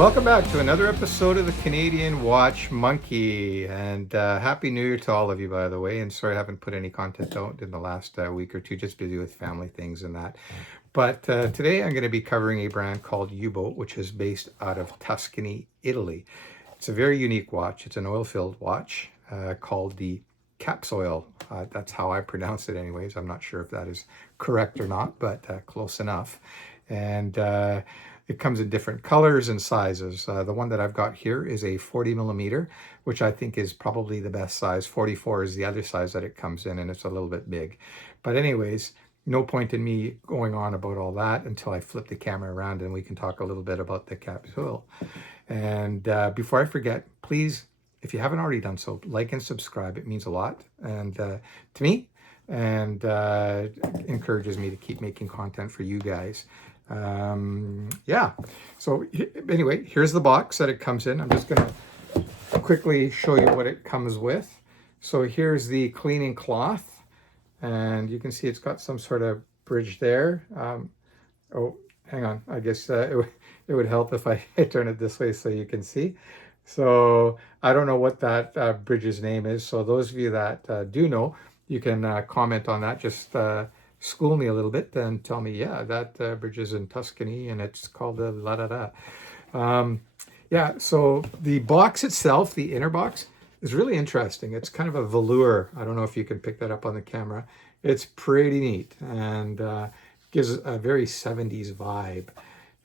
Welcome back to another episode of the Canadian Watch Monkey, and Happy New Year to all of you, by the way. And sorry I haven't put any content out in the last week or two, just busy with family things and that. But today I'm going to be covering a brand called U-Boat, which is based out of Tuscany, Italy. It's a very unique watch. It's an oil-filled watch called the Capsoil. That's how I pronounce it anyways. I'm not sure if that is correct or not, but close enough. And it comes in different colors and sizes. The one that I've got here is a 40 millimeter, which I think is probably the best size. 44 is the other size that it comes in, and it's a little bit big. But anyways, no point in me going on about all that until I flip the camera around and we can talk a little bit about the Capsoil. And before I forget, please, if you haven't already done so, like and subscribe. It means a lot and to me, and encourages me to keep making content for you guys. Yeah, so anyway, here's the box that it comes in. I'm just going to quickly show you what it comes with. So here's the cleaning cloth, and you can see it's got some sort of bridge there. Oh, hang on, I guess it would help if I turn it this way so you can see. So I don't know what that bridge's name is, so those of you that do know, you can comment on that. Just school me a little bit and tell me, yeah, that bridge is in Tuscany and it's called the la da da. Yeah, so the box itself, the inner box, is really interesting. It's kind of a velour. I don't know if you can pick that up on the camera. It's pretty neat and gives a very 70s vibe.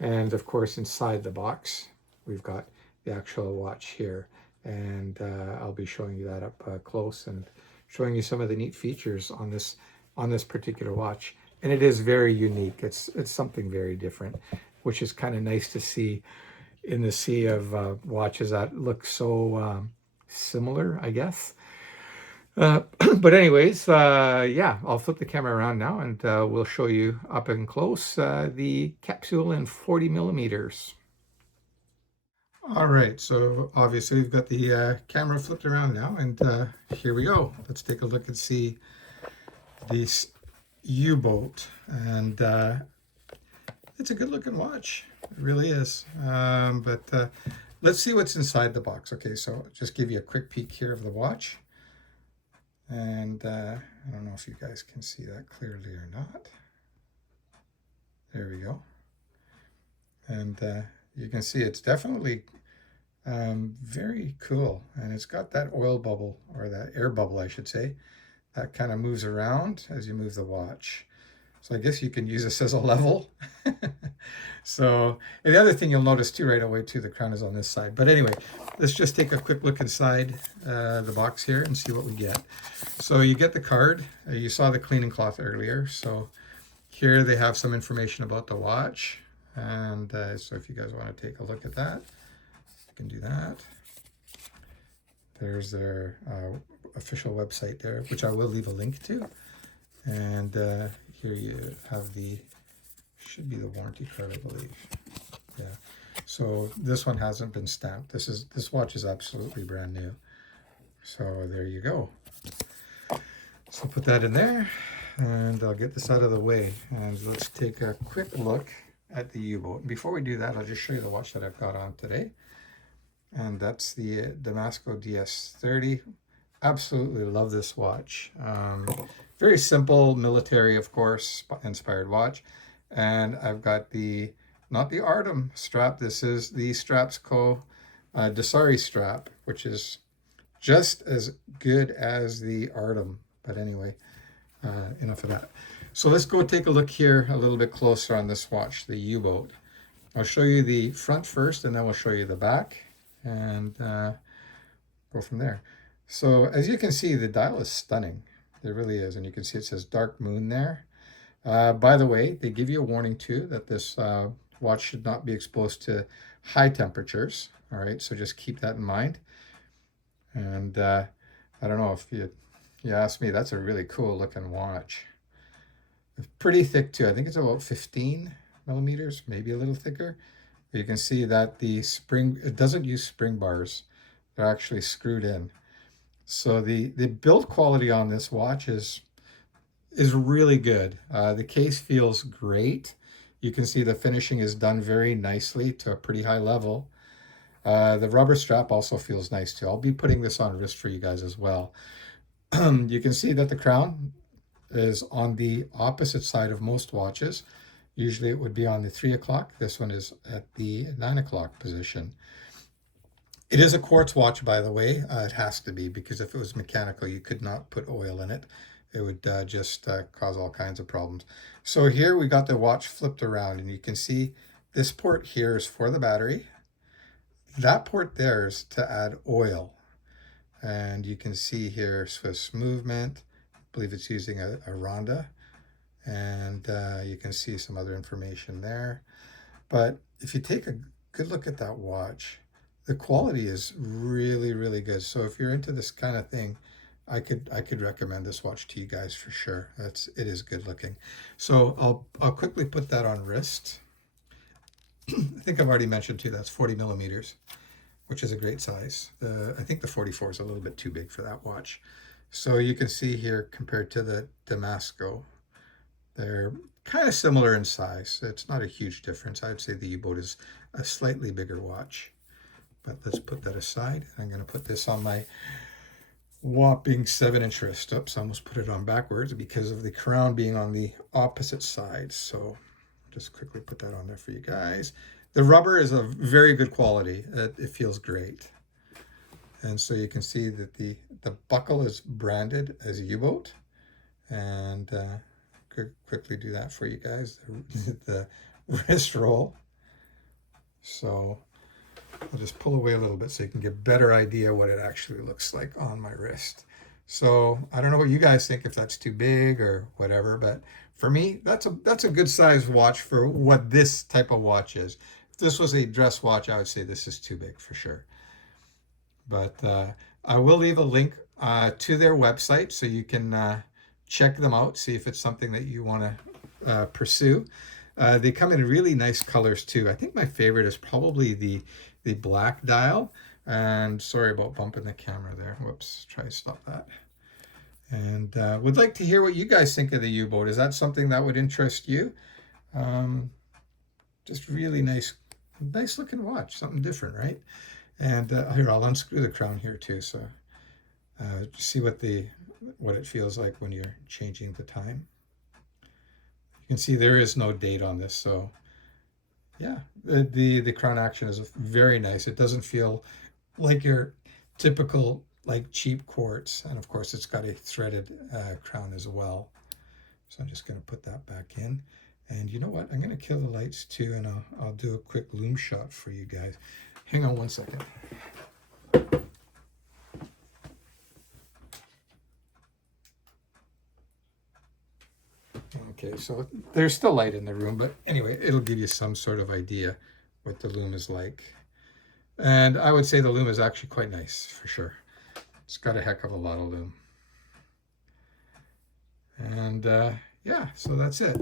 And of course, inside the box, we've got the actual watch here. And I'll be showing you that up close and showing you some of the neat features on this particular watch. And it is very unique. It's something very different, which is kind of nice to see in the sea of watches that look so similar, I guess. But anyways, yeah, I'll flip the camera around now and we'll show you up and close the Capsoil in 40 millimeters. All right, so obviously we've got the camera flipped around now, and here we go. Let's take a look and see this U-Boat, and it's a good looking watch. It really is. But let's see what's inside the box. Okay, so I'll just give you a quick peek here of the watch. And I don't know if you guys can see that clearly or not. There we go. And you can see it's definitely very cool. And it's got that oil bubble, or that air bubble, I should say, that kind of moves around as you move the watch. So I guess you can use this as a level. So, and the other thing you'll notice too right away too, the crown is on this side. But anyway, let's just take a quick look inside the box here and see what we get. So you get the card. You saw the cleaning cloth earlier. So here they have some information about the watch. And so if you guys want to take a look at that, you can do that. There's their official website there, which I will leave a link to. And here you have should be the warranty card, I believe. Yeah. So this one hasn't been stamped. This watch is absolutely brand new. So there you go. So put that in there, and I'll get this out of the way. And let's take a quick look at the U-Boat. Before we do that, I'll just show you the watch that I've got on today. And that's the Damasco DS30. Absolutely love this watch. Very simple, military, of course, inspired watch. And I've got not the Artem strap, this is the Strapsco Dasari strap, which is just as good as the Artem. But anyway, enough of that. So let's go take a look here a little bit closer on this watch, the U-Boat. I'll show you the front first, and then we'll show you the back, and go from there. So as you can see, the dial is stunning. It really is. And you can see it says Dark Moon there. By the way, they give you a warning too that this watch should not be exposed to high temperatures. All right, so just keep that in mind. And I don't know if you ask me, that's a really cool looking watch. It's pretty thick too. I think it's about 15 millimeters, maybe a little thicker. But you can see that it doesn't use spring bars. They're actually screwed in. So the build quality on this watch is really good. The case feels great. You can see the finishing is done very nicely to a pretty high level. The rubber strap also feels nice too. I'll be putting this on wrist for you guys as well. You can see that the crown is on the opposite side of most watches. Usually it would be on the 3 o'clock. This one is at the 9 o'clock position. It is a quartz watch, by the way. It has to be, because if it was mechanical, you could not put oil in it. It would just cause all kinds of problems. So here we got the watch flipped around, and you can see this port here is for the battery. That port there is to add oil. And you can see here Swiss movement. I believe it's using a Ronda. And you can see some other information there. But if you take a good look at that watch, the quality is really, really good. So if you're into this kind of thing, I could recommend this watch to you guys for sure. It is good looking. So I'll quickly put that on wrist. I think I've already mentioned too, that's 40 millimeters, which is a great size. I think the 44 is a little bit too big for that watch. So you can see here, compared to the Damasco, they're kind of similar in size. It's not a huge difference. I would say the U-boat is a slightly bigger watch. But let's put that aside. I'm going to put this on my whopping 7-inch wrist. Oops, I almost put it on backwards because of the crown being on the opposite side. So just quickly put that on there for you guys. The rubber is of very good quality. It feels great. And so you can see that the buckle is branded as a U-boat. And quickly do that for you guys. The wrist roll. So I'll just pull away a little bit so you can get a better idea what it actually looks like on my wrist. So I don't know what you guys think, if that's too big or whatever, but for me, that's a good size watch for what this type of watch is. If this was a dress watch, I would say this is too big for sure. But I will leave a link to their website so you can check them out, see if it's something that you want to pursue. They come in really nice colors too. I think my favorite is probably the black dial. And sorry about bumping the camera there. Whoops, try to stop that. And would like to hear what you guys think of the U-boat. Is that something that would interest you? Just really nice looking watch, something different, right? And here, I'll unscrew the crown here too, so see what it feels like when you're changing the time. You can see there is no date on this, so yeah, the crown action is very nice. It doesn't feel like your typical like cheap quartz, and of course it's got a threaded crown as well. So I'm just going to put that back in, and you know what? I'm going to kill the lights too, and I'll do a quick loom shot for you guys. Hang on one second. Okay, so there's still light in the room, but anyway, it'll give you some sort of idea what the loom is like. And I would say the loom is actually quite nice, for sure. It's got a heck of a lot of loom. And yeah, so that's it.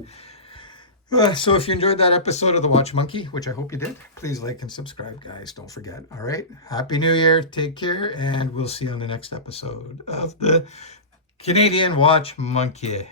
So if you enjoyed that episode of The Watch Monkey, which I hope you did, please like and subscribe, guys. Don't forget. All right. Happy New Year. Take care. And we'll see you on the next episode of the Canadian Watch Monkey.